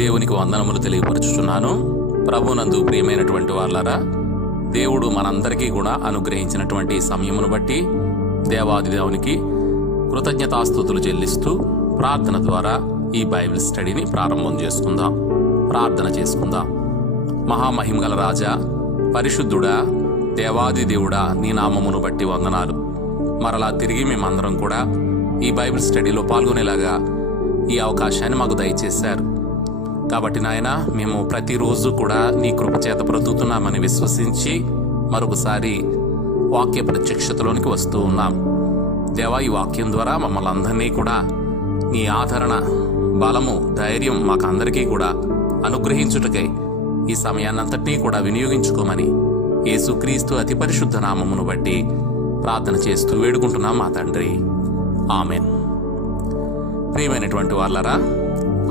దేవునికి వందనములు తెలియపరుచుచున్నాను. ప్రభునందు ప్రియమైనటువంటి వాళ్ళారా, దేవుడు మనందరికీ కూడా అనుగ్రహించినటువంటి సమయమును బట్టి దేవాది దేవునికి కృతజ్ఞతాస్తుతులు చెల్లిస్తూ ప్రార్థన ద్వారా ఈ బైబిల్ స్టడీని ప్రారంభం చేసుకుందాం. ప్రార్థన చేసుకుందాం. మహామహిమగల రాజా, పరిశుద్ధుడా, దేవాది దేవుడా, నీ నామమును బట్టి వందనాలు. మరలా తిరిగి మేమందరం కూడా ఈ బైబిల్ స్టడీలో పాల్గొనేలాగా ఈ అవకాశాన్ని మాకు దయచేశారు. కాబట్టి నాయన, మేము ప్రతిరోజు కూడా నీ కృపచేత బ్రతుకుతున్నామని విశ్వసించి మరొకసారి వాక్య ప్రత్యక్షతలోనికి వస్తూ ఉన్నాం. దేవా, ఈ వాక్యం ద్వారా మమ్మల్ని అందరినీ కూడా నీ ఆదరణ, బలము, ధైర్యం మాకందరికీ కూడా అనుగ్రహించుటకై ఈ సమయాన్నంతటినీ కూడా వినియోగించుకోమని యేసుక్రీస్తు అతి పరిశుద్ధ నామమును బట్టి ప్రార్థన చేస్తూ వేడుకుంటున్నాం మా తండ్రి. ఆమెన్. ప్రియమైనటువంటి వాళ్ళరా,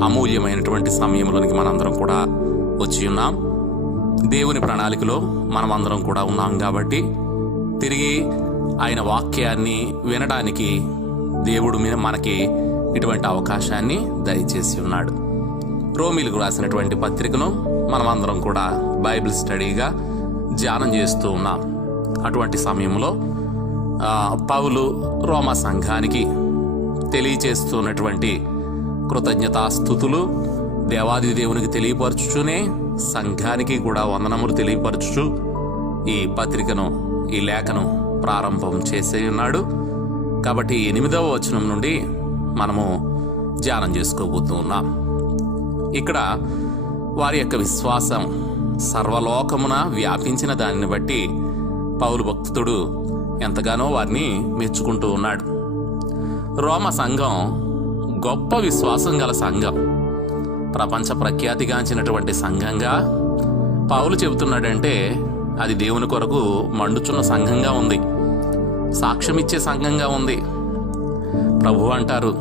అమూల్యమైనటువంటి సమయంలోనికి మనందరం కూడా వచ్చి ఉన్నాం. దేవుని ప్రణాళికలో మనమందరం కూడా ఉన్నాం కాబట్టి తిరిగి ఆయన వాక్యాన్ని వినడానికి దేవుడు మనకి ఇటువంటి అవకాశాన్ని దయచేసి ఉన్నాడు. రోమీలకు రాసినటువంటి పత్రికను మనమందరం కూడా బైబిల్ స్టడీగా ధ్యానం చేస్తూ ఉన్నాం. అటువంటి సమయంలో పౌలు రోమా సంఘానికి తెలియచేస్తున్నటువంటి కృతజ్ఞతాస్తుతులు దేవాది దేవునికి తెలియపరచుచునే సంఘానికి కూడా వందనములు తెలియపరచుచు ఈ పత్రికను, ఈ లేఖను ప్రారంభం చేసే ఉన్నాడు. కాబట్టి 8వ వచనం నుండి మనము ధ్యానం చేసుకోబోతూ ఉన్నాం. ఇక్కడ వారి యొక్క విశ్వాసం సర్వలోకమున వ్యాపించిన దానిని బట్టి పౌలు భక్తుడు ఎంతగానో వారిని మెచ్చుకుంటూ ఉన్నాడు. రోమ సంఘం గొప్ప విశ్వాసం గల సంఘం, ప్రపంచ ప్రఖ్యాతిగాంచినటువంటి సంఘంగా పౌలు చెబుతున్నాడంటే అది దేవుని కొరకు మండుచున్న సంఘంగా ఉంది, సాక్ష్యమిచ్చే సంఘంగా ఉంది. ప్రభు అంటారు,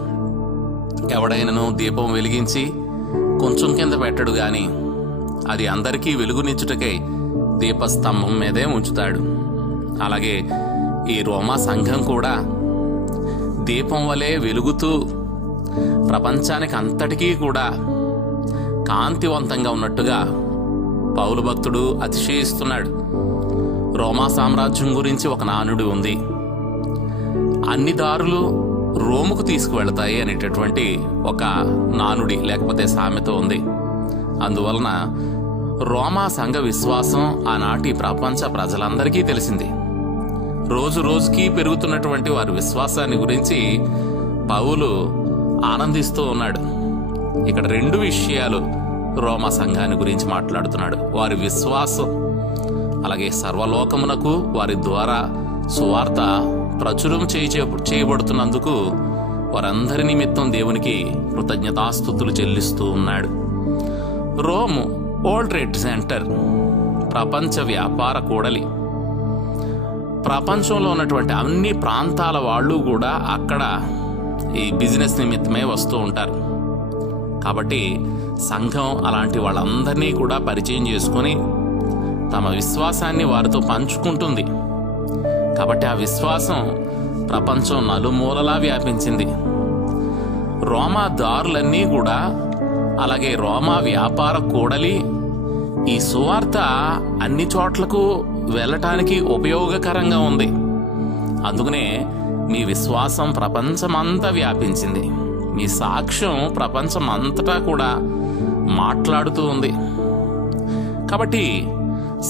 ఎవడైనను దీపం వెలిగించి కొంచెం కింద పెట్టడు గాని అది అందరికీ వెలుగునిచ్చుటకై దీపస్తంభం మీదే ఉంచుతాడు. అలాగే ఈ రోమా సంఘం కూడా దీపం వలె వెలుగుతూ ప్రపంచానికి అంతటికీ కూడా కాంతివంతంగా ఉన్నట్టుగా పౌలు భక్తుడు అతిశయిస్తున్నాడు. రోమా సామ్రాజ్యం గురించి ఒక నానుడి ఉంది, అన్ని దారులు రోముకు తీసుకువెళతాయి అనేటటువంటి ఒక నానుడి లేకపోతే సామెత ఉంది. అందువలన రోమా సంఘ విశ్వాసం ఆనాటి ప్రపంచ ప్రజలందరికీ తెలిసింది. రోజు రోజుకి పెరుగుతున్నటువంటి వారి విశ్వాసాన్ని గురించి పౌలు ఆనందిస్తూ ఉన్నాడు. ఇక్కడ 2 విషయాలు రోమా సంఘాన్ని గురించి మాట్లాడుతున్నాడు. వారి విశ్వాసం, అలాగే సర్వలోకమునకు వారి ద్వారా సువార్త ప్రచురం చేయబడుతున్నందుకు వారందరి నిమిత్తం దేవునికి కృతజ్ఞతాస్తుతులు చెల్లిస్తూ ఉన్నాడు. రోమ్ వరల్డ్ ట్రేడ్ సెంటర్, ప్రపంచ వ్యాపార కూడలి. ప్రపంచంలో ఉన్నటువంటి అన్ని ప్రాంతాల వాళ్ళు కూడా అక్కడ ఈ బిజినెస్ నిమిత్తమే వస్తూ ఉంటారు. కాబట్టి సంఘం అలాంటి వాళ్ళందరినీ కూడా పరిచయం చేసుకుని తమ విశ్వాసాన్ని వారితో పంచుకుంటుంది. కాబట్టి ఆ విశ్వాసం ప్రపంచం నలుమూలలా వ్యాపించింది. రోమా దారులన్నీ కూడా, అలాగే రోమా వ్యాపార కూడలి ఈ సువార్త అన్ని చోట్లకు వెళ్ళటానికి ఉపయోగకరంగా ఉంది. అందుకనే మీ విశ్వాసం ప్రపంచమంతా వ్యాపించింది. మీ సాక్ష్యం ప్రపంచమంతటా కూడా మాట్లాడుతూ ఉంది. కాబట్టి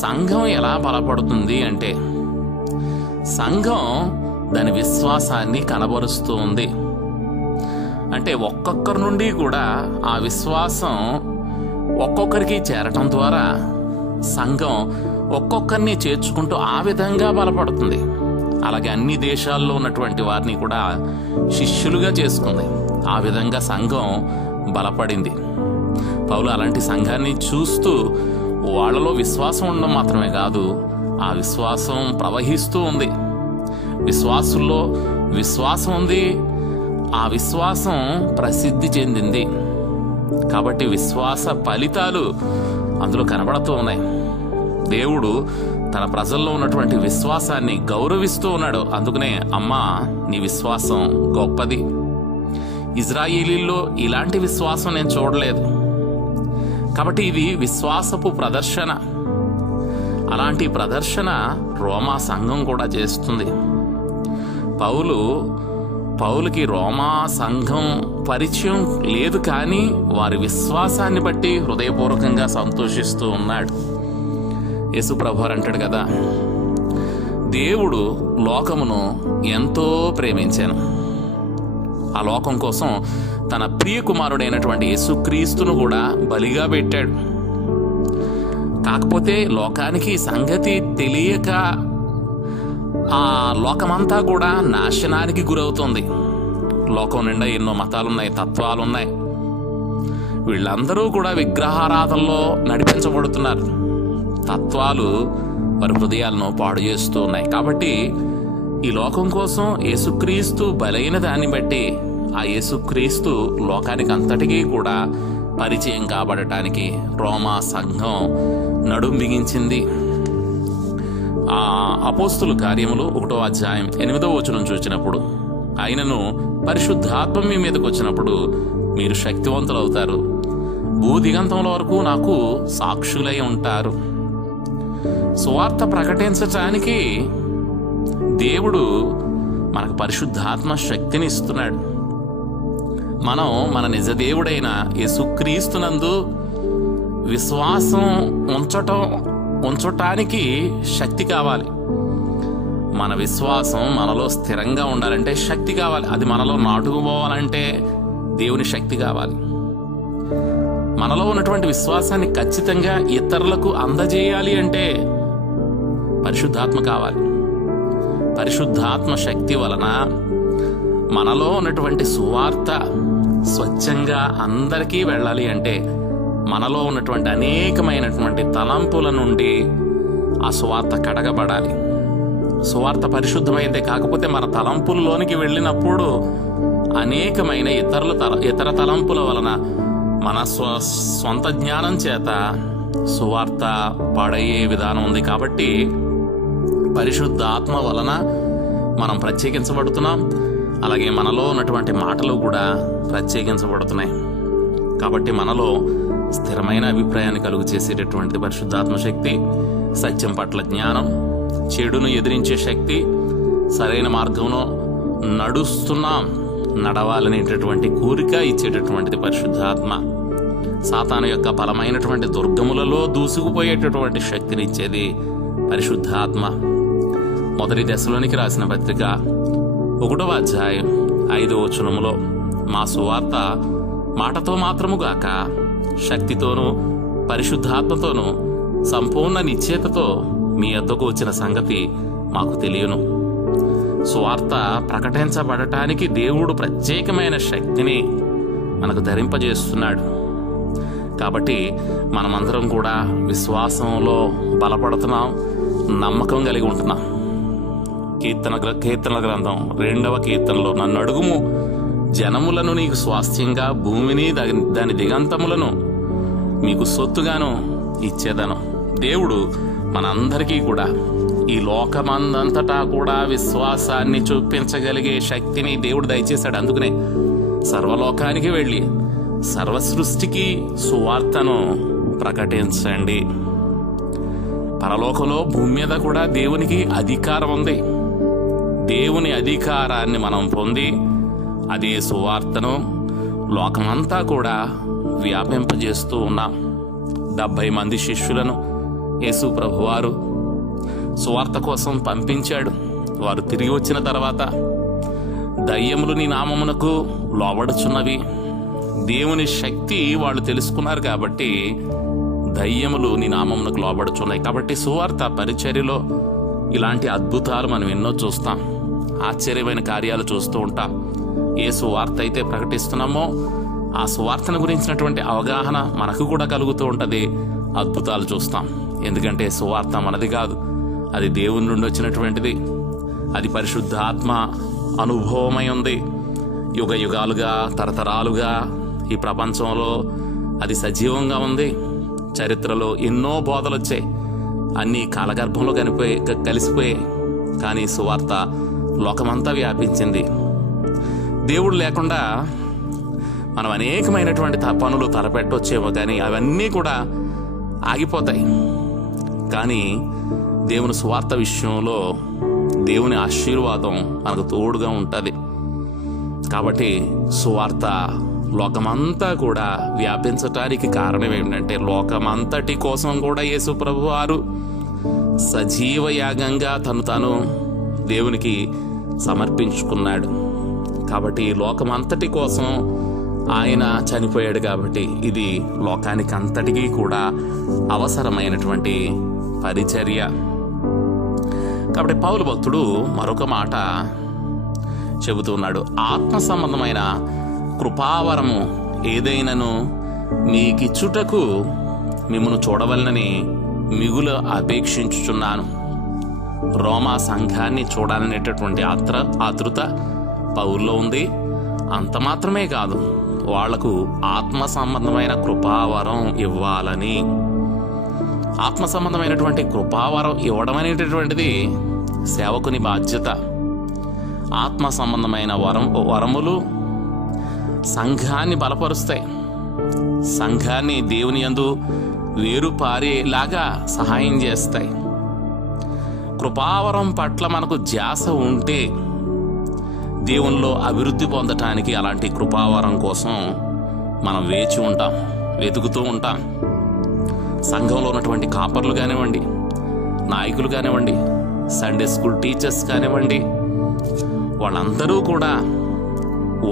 సంఘం ఎలా బలపడుతుంది అంటే, సంఘం దాని విశ్వాసాన్ని కనబరుస్తూ ఉంది. అంటే ఒక్కొక్కరి నుండి కూడా ఆ విశ్వాసం ఒక్కొక్కరికి చేరటం ద్వారా సంఘం ఒక్కొక్కరిని చేర్చుకుంటూ ఆ విధంగా బలపడుతుంది. అలాగే అన్ని దేశాల్లో ఉన్నటువంటి వారిని కూడా శిష్యులుగా చేసుకుంది. ఆ విధంగా సంఘం బలపడింది. పౌలు అలాంటి సంఘాన్ని చూస్తూ వాళ్ళలో విశ్వాసం ఉండడం మాత్రమే కాదు, ఆ విశ్వాసం ప్రవహిస్తూ ఉంది. విశ్వాసుల్లో విశ్వాసం ఉంది, ఆ విశ్వాసం ప్రసిద్ధి చెందింది. కాబట్టి విశ్వాస ఫలితాలు అందులో కనబడుతూ ఉన్నాయి. దేవుడు తన ప్రజల్లో ఉన్నటువంటి విశ్వాసాన్ని గౌరవిస్తూ ఉన్నాడు. అందుకనే అమ్మా, నీ విశ్వాసం గొప్పది. ఇజ్రాయేలీల్లో ఇలాంటి విశ్వాసం నేను చూడలేదు. కాబట్టి ఇది విశ్వాసపు ప్రదర్శన. అలాంటి ప్రదర్శన రోమా సంఘం కూడా చేస్తుంది. పౌలుకి రోమా సంఘం పరిచయం లేదు, కానీ వారి విశ్వాసాన్ని బట్టి హృదయపూర్వకంగా సంతోషిస్తూ ఉన్నాడు. యేసుప్రభువారు అంటాడు కదా, దేవుడు లోకమును ఎంతో ప్రేమించాను, ఆ లోకం కోసం తన ప్రియ కుమారుడైనటువంటి యేసుక్రీస్తును కూడా బలిగా పెట్టాడు. కాకపోతే లోకానికి సంగతి తెలియక ఆ లోకమంతా కూడా నాశనానికి గురవుతుంది. లోకం నిండా ఎన్నో మతాలున్నాయి, తత్వాలున్నాయి. వీళ్ళందరూ కూడా విగ్రహారాధనలో నడిపించబడుతున్నారు. తత్వాలు వారి హృదయాలను పాడు చేస్తూ ఉన్నాయి. కాబట్టి ఈ లోకం కోసం యేసుక్రీస్తు బలైన దాన్ని బట్టి ఆ యేసుక్రీస్తు లోకానికి అంతటికీ కూడా పరిచయం కాబడటానికి రోమా సంఘం నడుం బిగించింది. ఆ అపోస్తుల కార్యములు 1వ అధ్యాయం 8వ వచనం చూసినప్పుడు, ఆయనను పరిశుద్ధాత్మ మీ మీదకి వచ్చినప్పుడు మీరు శక్తివంతులవుతారు, భూదిగంతముల వరకు నాకు సాక్షులై ఉంటారు. సువార్త ప్రకటించటానికి దేవుడు మనకు పరిశుద్ధాత్మ శక్తిని ఇస్తున్నాడు. మనం మన నిజ దేవుడైన యేసుక్రీస్తునందు విశ్వాసం ఉంచటానికి శక్తి కావాలి. మన విశ్వాసం మనలో స్థిరంగా ఉండాలంటే శక్తి కావాలి. అది మనలో నాటుకుపోవాలంటే దేవుని శక్తి కావాలి. మనలో ఉన్నటువంటి విశ్వాసాన్ని ఖచ్చితంగా ఇతరులకు అందజేయాలి అంటే పరిశుద్ధాత్మ కావాలి. పరిశుద్ధాత్మ శక్తి వలన మనలో ఉన్నటువంటి సువార్త స్వచ్ఛంగా అందరికీ వెళ్ళాలి అంటే మనలో ఉన్నటువంటి అనేకమైనటువంటి తలంపుల నుండి ఆ సువార్త కడగబడాలి. సువార్త పరిశుద్ధమైందే, కాకపోతే మన తలంపుల్లోనికి వెళ్ళినప్పుడు అనేకమైన ఇతర తలంపుల వలన మన స్వంత జ్ఞానం చేత సువార్త పాడయ్యే విధానం ఉంది. కాబట్టి పరిశుద్ధాత్మ వలన మనం ప్రత్యేకించబడుతున్నాం. అలాగే మనలో ఉన్నటువంటి మాటలు కూడా ప్రత్యేకించబడుతున్నాయి. కాబట్టి మనలో స్థిరమైన అభిప్రాయాన్ని కలుగు చేసేటటువంటి పరిశుద్ధాత్మ శక్తి, సత్యం పట్ల జ్ఞానం, చెడును ఎదిరించే శక్తి, సరైన మార్గంలో నడవాలనేటటువంటి కోరిక ఇచ్చేటటువంటిది పరిశుద్ధాత్మ. సాతాను యొక్క బలమైనటువంటి దుర్గములలో దూసుకుపోయేటటువంటి శక్తినిచ్చేది పరిశుద్ధాత్మ. 1 దశలోనికి రాసిన పత్రిక 1వ అధ్యాయం 5వ వచనములో, మా సువార్త మాటతో మాత్రము గాక శక్తితోనూ పరిశుద్ధాత్మతోనూ సంపూర్ణ నిశ్చయతతో మీ వద్దకు వచ్చిన సంగతి మాకు తెలియను. సువార్త ప్రకటించబడటానికి దేవుడు ప్రత్యేకమైన శక్తిని మనకు ధరింపజేస్తున్నాడు. కాబట్టి మనమందరం కూడా విశ్వాసంలో బలపడుతున్నాం, నమ్మకం కలిగి ఉంటున్నాం. కీర్తనల గ్రంథం 2వ కీర్తనలో, నన్ను అడుగుము, జనములను నీకు స్వాస్థ్యంగా, భూమిని దాని దిగంతములను మీకు సొత్తుగాను ఇచ్చేదను. దేవుడు మనందరికీ కూడా ఈ లోకమందంతటా కూడా విశ్వాసాన్ని చూపించగలిగే శక్తిని దేవుడు దయచేశాడు. అందుకనే సర్వలోకానికి వెళ్ళి సర్వ సృష్టికి సువార్తను ప్రకటించండి. పరలోకంలో భూమి మీద కూడా దేవునికి అధికారం ఉంది. దేవుని అధికారాన్ని మనం పొంది అదే సువార్తను లోకమంతా కూడా వ్యాపింపజేస్తూ ఉన్నాం. 70 మంది శిష్యులను యేసు ప్రభువారు సువార్త కోసం పంపించాడు. వారు తిరిగి వచ్చిన తర్వాత దయ్యములు నీ నామమునకు లోబడుచున్నవి, దేవుని శక్తి వాళ్ళు తెలుసుకున్నారు. కాబట్టి దయ్యములు నీ నామమునకు లోబడుచున్నాయి. కాబట్టి సువార్త పరిచర్యలో ఇలాంటి అద్భుతాలు మనం ఎన్నో చూస్తాం, ఆశ్చర్యమైన కార్యాలు చూస్తూ ఉంటాం. ఏ సువార్త అయితే ప్రకటిస్తున్నామో ఆ సువార్తను గురించినటువంటి అవగాహన మనకు కూడా కలుగుతూ ఉంటుంది, అద్భుతాలు చూస్తాం. ఎందుకంటే సువార్త మనది కాదు, అది దేవుని నుండి వచ్చినటువంటిది. అది పరిశుద్ధాత్మ అనుభవమై ఉంది. యుగ యుగాలుగా, తరతరాలుగా ఈ ప్రపంచంలో అది సజీవంగా ఉంది. చరిత్రలో ఎన్నో బోధలు వచ్చాయి, అన్నీ కాలగర్భంలో కలిసిపోయాయి. కానీ సువార్త లోకమంతా వ్యాపించింది. దేవుడు లేకుండా మనం అనేకమైనటువంటి పనులు తలపెట్టొచ్చేమో, కానీ అవన్నీ కూడా ఆగిపోతాయి. కానీ దేవుని సువార్త విషయంలో దేవుని ఆశీర్వాదం మనకు తోడుగా ఉంటుంది. కాబట్టి సువార్త లోకమంతా కూడా వ్యాపించటానికి కారణం ఏమిటంటే, లోకమంతటి కోసం కూడా యేసు ప్రభు వారు సజీవ యాగంగా తాను దేవునికి సమర్పించుకున్నాడు. కాబట్టి లోకమంతటి కోసం ఆయన చనిపోయాడు. కాబట్టి ఇది లోకానికి అంతటికీ కూడా అవసరమైనటువంటి పరిచర్య. కాబట్టి పౌలు భక్తుడు మరొక మాట చెబుతున్నాడు. ఆత్మ సంబంధమైన కృపావరము ఏదైనను మీకిచ్చుటకు మిమ్మను చూడవలనని మిగులు అపేక్షించుచున్నాను. రోమా సంఘాన్ని చూడాలనేటటువంటి ఆతృత పౌల్లో ఉంది. అంత మాత్రమే కాదు, వాళ్లకు ఆత్మ సంబంధమైన కృపావరం ఇవ్వాలని. ఆత్మ సంబంధమైనటువంటి కృపావరం ఇవ్వడం అనేటటువంటిది సేవకుని బాధ్యత. ఆత్మ సంబంధమైన వరములు సంఘాన్ని బలపరుస్తాయి, సంఘాన్ని దేవుని యందు వేరు పారేలాగా సహాయం చేస్తాయి. కృపావరం పట్ల మనకు ధ్యాస ఉంటే దేవునిలో అభివృద్ధి పొందటానికి అలాంటి కృపావరం కోసం మనం వేచి ఉంటాం, వెతుకుతూ ఉంటాం. సంఘంలో ఉన్నటువంటి కాపర్లు కానివ్వండి, నాయకులు కానివ్వండి, సండే స్కూల్ టీచర్స్ కానివ్వండి, వాళ్ళందరూ కూడా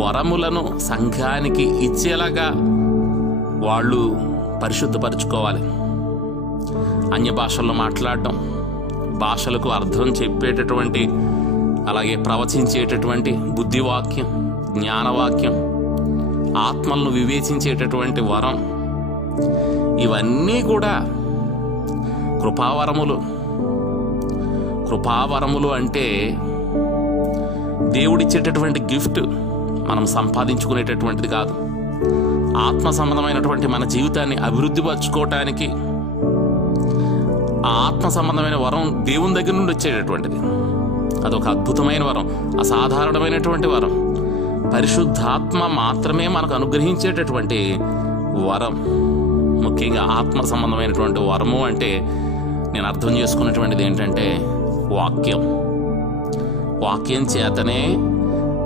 వరములను సంఘానికి ఇచ్చేలాగా వాళ్ళు పరిశుద్ధపరచుకోవాలి. అన్య భాషల్లో మాట్లాడటం, భాషలకు అర్థం చెప్పేటటువంటి, అలాగే ప్రవచించేటటువంటి బుద్ధివాక్యం, జ్ఞానవాక్యం, ఆత్మలను వివేచించేటటువంటి వరం, ఇవన్నీ కూడా కృపావరములు. కృపావరములు అంటే దేవుడిచ్చేటటువంటి గిఫ్ట్, మనం సంపాదించుకునేటటువంటిది కాదు. ఆత్మ సంబంధమైనటువంటి మన జీవితాన్ని అభివృద్ధి పరచుకోవటానికి ఆ ఆత్మ సంబంధమైన వరం దేవుని దగ్గర నుండి వచ్చేటటువంటిది. అదొక అద్భుతమైన వరం, అసాధారణమైనటువంటి వరం. పరిశుద్ధాత్మ మాత్రమే మనకు అనుగ్రహించేటటువంటి వరం. ముఖ్యంగా ఆత్మ సంబంధమైనటువంటి వరము అంటే నేను అర్థం చేసుకున్నటువంటిది ఏంటంటే వాక్యం చేతనే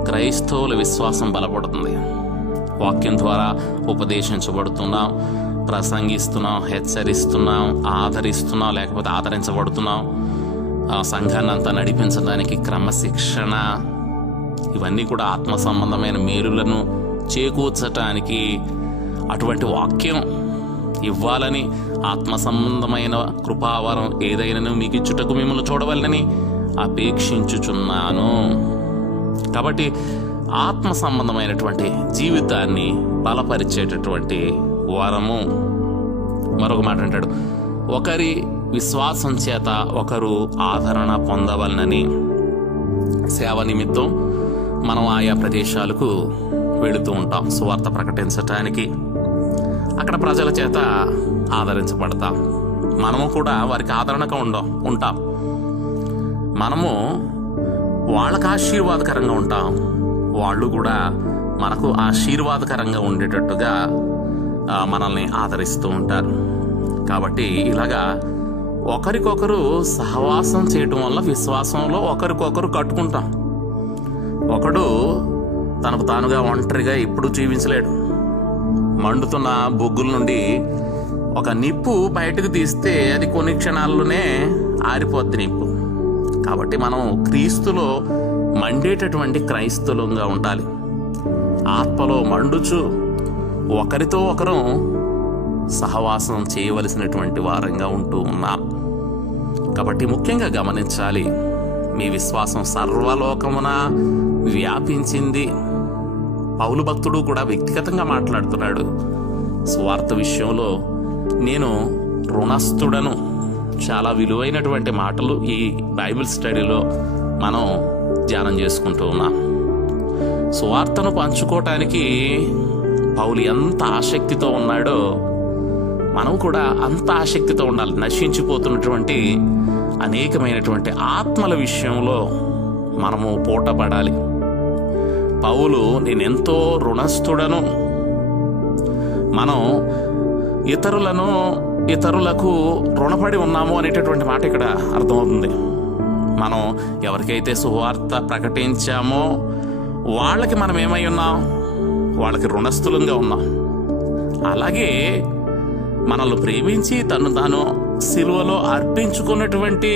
క్రైస్తవుల విశ్వాసం బలపడుతుంది. వాక్యం ద్వారా ఉపదేశించబడుతున్నాం, ప్రసంగిస్తున్నాం, హెచ్చరిస్తున్నాం, ఆదరిస్తున్నాం, లేకపోతే ఆదరించబడుతున్నాం. సంఘాన్ని అంతా నడిపించడానికి క్రమశిక్షణ, ఇవన్నీ కూడా ఆత్మ సంబంధమైన మేలులను చేకూర్చటానికి అటువంటి వాక్యం ఇవ్వాలని, ఆత్మ సంబంధమైన కృపావరం ఏదైనా మీకు ఇచ్చుటకు మిమ్మల్ని చూడవాలని అపేక్షించుచున్నాను. కాబట్టి ఆత్మ సంబంధమైనటువంటి జీవితాన్ని బలపరిచేటటువంటి వరము. మరొక మాట అంటాడు, ఒకరి విశ్వాసం చేత ఒకరు ఆదరణ పొందవలనని. సేవ నిమిత్తం మనం ఆయా ప్రదేశాలకు వెళుతూ ఉంటాం సువార్త ప్రకటించటానికి. అక్కడ ప్రజల చేత ఆదరించబడతాం. మనము కూడా వారికి ఆదరణగా ఉంటాం. మనము వాళ్ళకు ఆశీర్వాదకరంగా ఉంటాం, వాళ్ళు కూడా మనకు ఆశీర్వాదకరంగా ఉండేటట్టుగా మనల్ని ఆదరిస్తూ ఉంటారు. కాబట్టి ఇలాగా ఒకరికొకరు సహవాసం చేయటం వల్ల విశ్వాసంలో ఒకరికొకరు కట్టుకుంటాం. ఒకడు తనకు తానుగా ఒంటరిగా ఎప్పుడూ జీవించలేడు. మండుతున్న బొగ్గుల నుండి ఒక నిప్పు బయటకు తీస్తే అది కొన్ని క్షణాల్లోనే ఆరిపోద్ది నిప్పు. కాబట్టి మనం క్రీస్తులో మండేటటువంటి క్రైస్తవులుగా ఉండాలి. ఆత్మలో మండుచు ఒకరితో ఒకరు సహవాసం చేయవలసినటువంటి వారంగా ఉంటూ ఉన్నాం. కాబట్టి ముఖ్యంగా గమనించాలి, మీ విశ్వాసం సర్వలోకమున వ్యాపించింది. పౌలు భక్తుడు కూడా వ్యక్తిగతంగా మాట్లాడుతున్నాడు సువార్త విషయంలో. నేను రుణస్థుడను. చాలా విలువైనటువంటి మాటలు ఈ బైబిల్ స్టడీలో మనం ధ్యానం చేసుకుంటూ ఉన్నాం. సువార్తను పంచుకోవటానికి పౌలు ఎంత ఆసక్తితో ఉన్నాడో మనం కూడా అంత ఆసక్తితో ఉండాలి. నశించిపోతున్నటువంటి అనేకమైనటువంటి ఆత్మల విషయంలో మనము పోటపడాలి. పౌలు నేనెంతో రుణస్థుడను, మనం ఇతరులకు రుణపడి ఉన్నాము అనేటటువంటి మాట ఇక్కడ అర్థమవుతుంది. మనం ఎవరికైతే సువార్త ప్రకటించామో వాళ్ళకి మనం ఏమై ఉన్నాం? వాళ్ళకి రుణస్థులంగా ఉన్నాం. అలాగే మనల్ని ప్రేమించి తను తాను సిలువలో అర్పించుకున్నటువంటి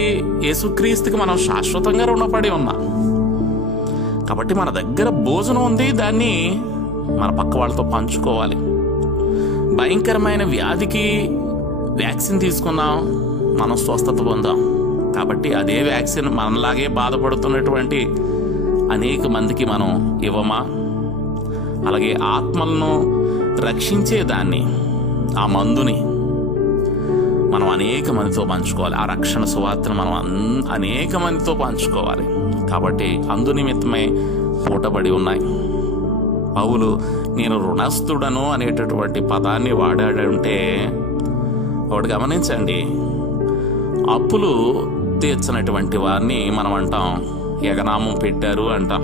యేసుక్రీస్తుకి మనం శాశ్వతంగా రుణపడి ఉన్నాం. కాబట్టి మన దగ్గర భోజనం ఉంది, దాన్ని మన పక్క వాళ్ళతో పంచుకోవాలి. భయంకరమైన వ్యాధికి వ్యాక్సిన్ తీసుకున్నాం, మనం స్వస్థత పొందాం. కాబట్టి అదే వ్యాక్సిన్ మనలాగే బాధపడుతున్నటువంటి అనేక మందికి మనం ఇవ్వమా? అలాగే ఆత్మలను రక్షించేదాన్ని, ఆ మందుని మనం అనేక మందితో పంచుకోవాలి. ఆ రక్షణ సువార్తను మనం అనేక మందితో పంచుకోవాలి. కాబట్టి అందునిమిత్తమై పూటబడి ఉన్నాయి. పౌలు నేను రుణస్థుడను అనేటటువంటి పదాన్ని వాడాడంటే ఒకటి గమనించండి. అప్పులు తీర్చినటువంటి వారిని మనం అంటాం ఎగనామం పెట్టారు అంటాం.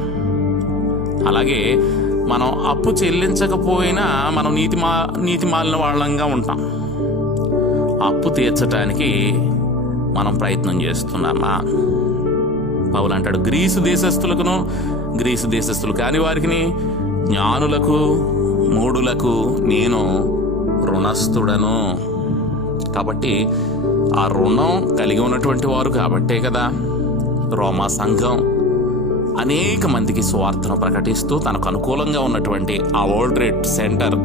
అలాగే మనం అప్పు చెల్లించకపోయినా మనం నీతిమాలిన వాళ్ళంగా ఉంటాం. అప్పు తీర్చడానికి మనం ప్రయత్నం చేస్తున్నామా? పౌలు అంటాడు, గ్రీసు దేశస్థులు కాని వారికి, జ్ఞానులకు, మూఢులకు నేను రుణస్థుడను. కాబట్టి ఆ రుణం కలిగి ఉన్నటువంటి వారు కాబట్టే కదా రోమా సంఘం అనేక మందికి సువార్తను ప్రకటిస్తూ తనకు అనుకూలంగా ఉన్నటువంటి ఆ వరల్డ్ ట్రేడ్ సెంటర్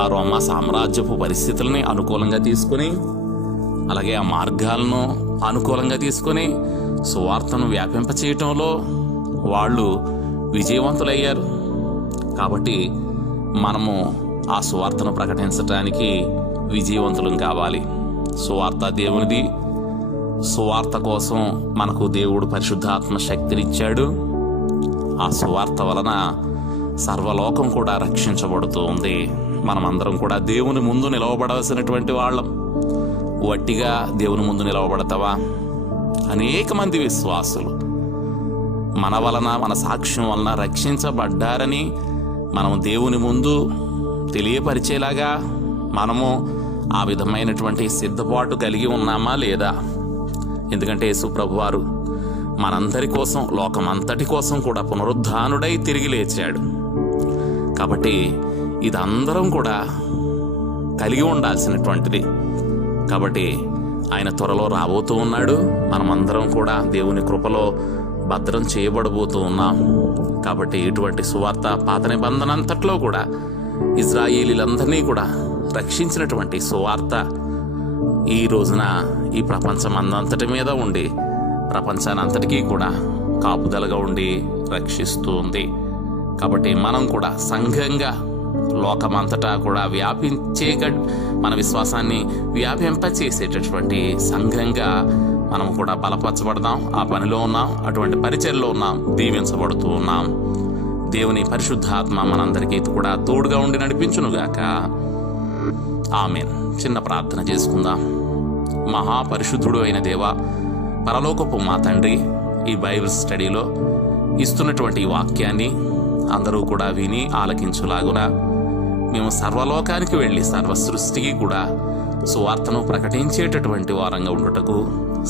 ఆ రోమా సామ్రాజ్యపు పరిస్థితులని అనుకూలంగా తీసుకుని, అలాగే ఆ మార్గాలను అనుకూలంగా తీసుకుని సువార్తను వ్యాపింపచేయటంలో వాళ్ళు విజయవంతులయ్యారు. కాబట్టి మనము ఆ సువార్తను ప్రకటించడానికి విజయవంతులం కావాలి. సువార్త దేవునిది. సువార్త కోసం మనకు దేవుడు పరిశుద్ధాత్మ శక్తినిచ్చాడు. ఆ సువార్త వలన సర్వలోకం కూడా రక్షించబడుతూ ఉంది. మనమందరం కూడా దేవుని ముందు నిలవబడవలసినటువంటి వాళ్ళం. వట్టిగా దేవుని ముందు నిలవబడతావా? అనేక మంది విశ్వాసులు మన వలన, మన సాక్ష్యం వలన రక్షించబడ్డారని మనం దేవుని ముందు తెలియపరిచేలాగా మనము ఆ విధమైనటువంటి సిద్ధపాటు కలిగి ఉన్నామా లేదా? ఎందుకంటే యేసు ప్రభువారు మనందరి కోసం, లోకమంతటి కోసం కూడా పునరుద్ధానుడై తిరిగి లేచాడు. కాబట్టి ఇదందరం కూడా కలిగి ఉండాల్సినటువంటిది. కాబట్టి ఆయన త్వరలో రాబోతూ ఉన్నాడు. మనమందరం కూడా దేవుని కృపలో భద్రం చేయబడబోతూ ఉన్నాం. కాబట్టి ఇటువంటి సువార్త పాత నిబంధన అంతట్లో కూడా ఇజ్రాయేలీలందరినీ కూడా రక్షించినటువంటి సువార్త ఈ రోజున ఈ ప్రపంచం అంతటి మీద ఉండి ప్రపంచానంతటికీ కూడా కాపుదలగా ఉండి రక్షిస్తూ ఉంది. కాబట్టి మనం కూడా సంఘంగా లోకమంతటా కూడా మన విశ్వాసాన్ని వ్యాపింపచేసేటటువంటి సంఘంగా మనం కూడా బలపరచబడదాం. ఆ పనిలో ఉన్నాం, అటువంటి పరిచర్లో ఉన్నాం, దీవించబడుతూ ఉన్నాం. దేవుని పరిశుద్ధాత్మ మనందరికీ కూడా తోడుగా ఉండి నడిపించునుగాక. ఆమేన్. చిన్న ప్రార్థన చేసుకుందాం. మహాపరిశుద్ధుడు అయిన దేవా, పరలోకపు మా తండ్రి, ఈ బైబిల్ స్టడీలో ఇస్తున్నటువంటి ఈ వాక్యాన్ని అందరూ కూడా విని ఆలకించులాగున మేము సర్వలోకానికి వెళ్ళి సర్వ సృష్టికి కూడా సువార్తను ప్రకటించేటటువంటి వారంగా ఉండుటకు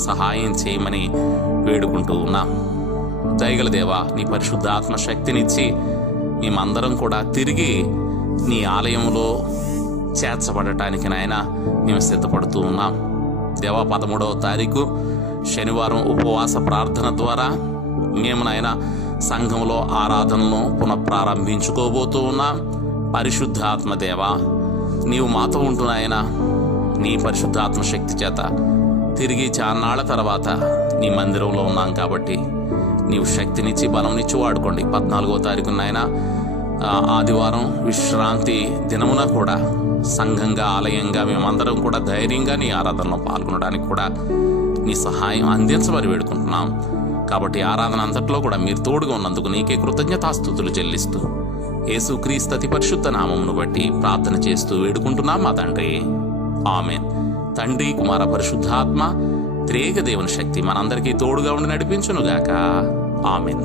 సహాయం చేయమని వేడుకుంటూ ఉన్నాం. దయగల దేవా, నీ పరిశుద్ధాత్మ శక్తినిచ్చి మేమందరం కూడా తిరిగి నీ ఆలయంలో చేర్చబడటానికి నాయన మేము సిద్ధపడుతూ ఉన్నాం. దేవా, 13వ తారీఖు శనివారం ఉపవాస ప్రార్థన ద్వారా మేము నాయన సంఘంలో ఆరాధనను పునఃప్రారంభించుకోబోతూ ఉన్నాం. పరిశుద్ధాత్మ దేవా, నీవు మాతో ఉంటున్నాయన నీ పరిశుద్ధాత్మ శక్తి చేత తిరిగి చాన్నాళ్ల తర్వాత నీ మందిరంలో ఉన్నాం. కాబట్టి నీవు శక్తినిచ్చి బలంనిచ్చి వాడుకోండి. 14వ తారీఖు నాయన ఆదివారం విశ్రాంతి దినమున కూడా సంఘంగా, ఆలయంగా మేమందరం కూడా ధైర్యంగా నీ ఆరాధనలో పాల్గొనడానికి కూడా నీ సహాయం అందించమని వేడుకుంటున్నాం. కాబట్టి ఆరాధన అంతట్లో కూడా మీరు తోడుగా ఉన్నందుకు నీకే కృతజ్ఞతాస్తుతులు చెల్లిస్తూ యేసుక్రీస్తు అతి పరిశుద్ధ నామమును బట్టి ప్రార్థన చేస్తూ వేడుకుంటున్నాం మా తండ్రి. ఆమేన్. తండ్రి, కుమార, పరిశుద్ధాత్మ త్రేక దేవుని శక్తి మనందరికీ తోడుగా ఉండి నడిపించునుగాక. ఆమేన్.